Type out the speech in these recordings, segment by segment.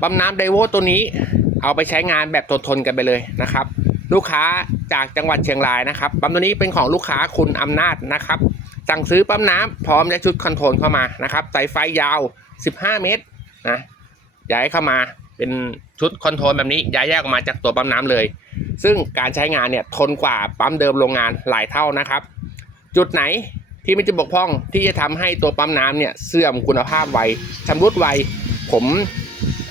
ปั๊มน้ำไดโวตัวนี้ เอาไปใช้งานแบบทนๆกันไปเลยนะครับ ลูกค้าจากจังหวัดเชียงรายนะครับปั๊มตัวนี้เป็นของลูกค้าคุณอำนาจนะครับสั่งซื้อปั๊มน้ำพร้อมและชุดคอนโทรลเข้ามานะครับสายไฟยาว 15 เมตรนะย้ายเข้ามาเป็นชุดคอนโทรลแบบนี้ย้ายแยกออกมาจากตัวปั๊มน้ำเลย ซึ่งการใช้งานเนี่ยทนกว่าปั๊มเดิมโรงงานหลายเท่านะครับ จุดไหนที่มันจะบกพร่องที่จะทำให้ตัวปั๊มน้ำเนี่ยเสื่อมคุณภาพไวชำรุดไวผม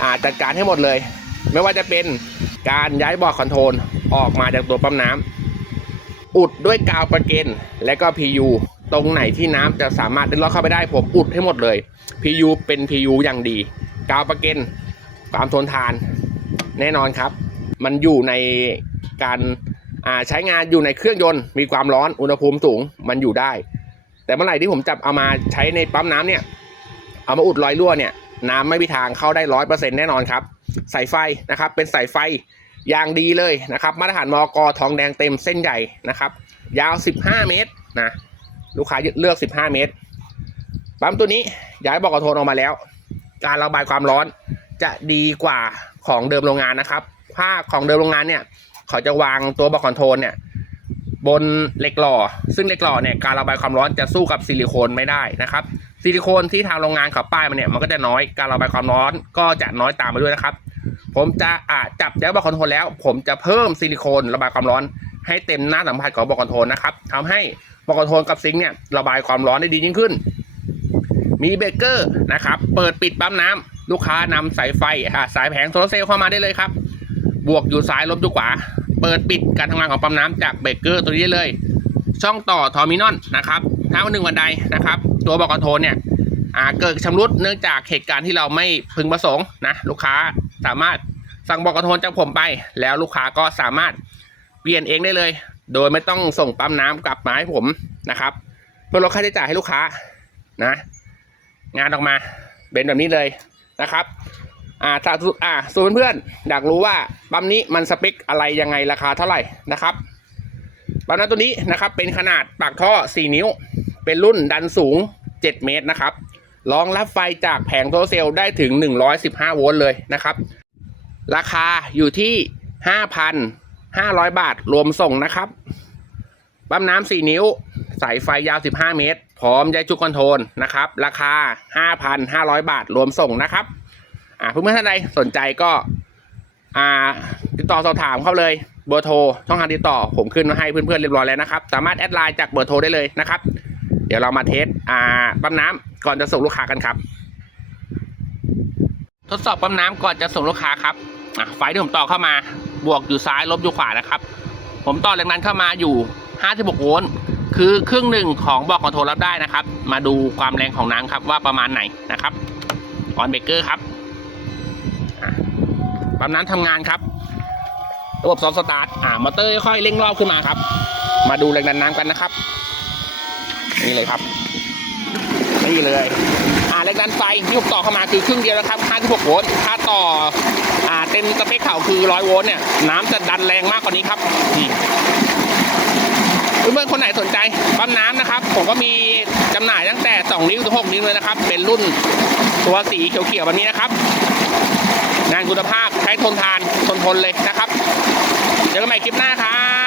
อ่าจัดการให้หมดเลย ไม่ว่าจะเป็นการย้ายบอร์ดคอนโทรลออกมาจากตัวปั๊มน้ำอุดด้วยกาวประเกนและก็ PU ตรงไหนที่น้ำจะสามารถเดินลอดเข้าไปได้ผมอุดให้หมดเลย PU เป็น PU อย่างดี กาวประเกนความทนทาน แน่นอนครับ มันอยู่ในการใช้งานอยู่ในเครื่องยนต์มีความร้อนอุณหภูมิสูงมันอยู่ได้ แต่เมื่อไหร่ที่ผมจับเอามาใช้ในปั๊มน้ำเนี่ย เอามาอุดรอยรั่วเนี่ย น้ำไม่มีทางเข้าได้ร้อยเปอร์เซ็นต์แน่นอนครับ สายไฟนะครับ เป็นสายไฟอย่างดีเลยนะครับ มาตรฐานมอกทองแดงเต็มเส้นใหญ่นะครับ ยาว 15 เมตรนะลูกค้าเลือก 15 เมตรปั๊มตัวนี้ย้ายบอกกระโทนออกมาแล้ว การระบายความร้อนจะดีกว่าของเดิมโรงงานนะครับถ้าของเดิมโรงงานเนี่ยเขาจะวางตัวบอกคอนโทรลเนี่ยบนเหล็กหล่อ ซึ่งเหล็กหล่อเนี่ยการระบายความร้อนจะสู้กับซิลิโคนไม่ได้นะครับ ซิลิโคนที่ทางโรงงานเขาป้ายมาเนี่ยมันก็จะน้อยการระบายความร้อนก็จะน้อยตามมาด้วยนะครับ ผมจะอาจับย้ายบอกคอนโทรลแล้ว ผมจะเพิ่มซิลิโคนระบายความร้อน ให้เต็มหน้าสัมผัสของบอกคอนโทรลนะครับทำให้บอกคอนโทรลกับซิงค์เนี่ยระบายความร้อนได้ดียิ่งขึ้น มีเบเกอร์นะครับเปิดปิดปั๊มน้ำลูกค้านำสายไฟอ่าสายแผงโซลาร์เซลล์เข้ามาได้เลยครับ บวกอยู่ซ้ายลบอยู่ขวาเปิดปิดการทำงานของปั๊มน้ำจากเบเกอร์ตัวนี้ได้เลย ช่องต่อทอร์มินอลนะครับทั้งหนึ่งบันไดนะครับ ตัวบอกคอนโทรลเนี่ยเกิดชำรุดเนื่องจากเหตุการณ์ที่เราไม่พึงประสงค์นะลูกค้าสามารถสั่งบอกคอนโทรลจากผมไป แล้วลูกค้าก็สามารถเปลี่ยนเองได้เลย โดยไม่ต้องส่งปั๊มน้ำกลับมาให้ผมนะครับ เพื่อลดค่าใช้จ่ายให้ลูกค้านะ งานออกมาเป็นแบบนี้เลยนะครับอ่าถ้าอ่าส่วนเพื่อนๆอยากรู้ว่าปั๊มนี้มันสเปคอะไรยังไงราคาเท่าไหร่นะครับปั๊มน้ำตัวนี้นะครับเป็นขนาดปากท่อ 4 นิ้ว เป็นรุ่นดันสูง 7 เมตรนะครับรองรับไฟจากแผงโซลาร์เซลล์ได้ถึง 115 โวลต์เลยนะครับ ราคาอยู่ที่ 5,500 บาทรวมส่งนะครับปั๊มน้ำ4 นิ้ว สายไฟยาว 15 เมตร พร้อมย้ายจุกคอนโทรลนะครับ ราคา 5,500 บาทรวมส่งนะครับอ่าเพื่อนๆท่านใดสนใจก็อ่าติดต่อสอบถามเข้าเลยเบอร์โทรช่องทางติดต่อผมขึ้นมาให้เพื่อนๆเรียบร้อยแล้วนะครับ สามารถแอดไลน์จากเบอร์โทรได้เลยนะครับ เดี๋ยวเรามาเทสอ่าปั๊มน้ำก่อนจะส่งลูกค้ากันครับ ทดสอบปั๊มน้ำก่อนจะส่งลูกค้าครับอะไฟที่ผมต่อเข้ามา บวกอยู่ซ้ายลบอยู่ขวานะครับ ผมต่อแรงนั้นเข้ามาอยู่ 56 โวลต์คือครึ่งหนึ่งของบอกคอนโทรลรับได้นะครับ มาดูความแรงของน้ำครับว่าประมาณไหนนะครับออนเบรกเกอร์ครับปั๊มน้ำทำงานครับ ระบบซอฟต์สตาร์ทอ่ามอเตอร์ค่อยเร่งรอบขึ้นมาครับ มาดูแรงดันน้ำกันนะครับ นี่เลยครับ นี่เลย อ่าแรงดันไฟที่ผมต่อเข้ามาคือครึ่งเดียวนะครับ56โวลต์ถ้าต่อ อ่าเต็มสเปคเข่าคือ100โวลต์เนี่ย น้ำจะดันแรงมากกว่านี้ครับนี่เพื่อนๆคนไหนสนใจปั๊มน้ำนะครับ ผมก็มีจำหน่ายตั้งแต่ 2 นิ้วถึง6นิ้วเลยนะครับ เป็นรุ่นตัวสีเขียวๆแบบนี้นะครับ งานคุณภาพใช้ทนทานทนทนเลยนะครับ เจอกันใหม่คลิปหน้าครับ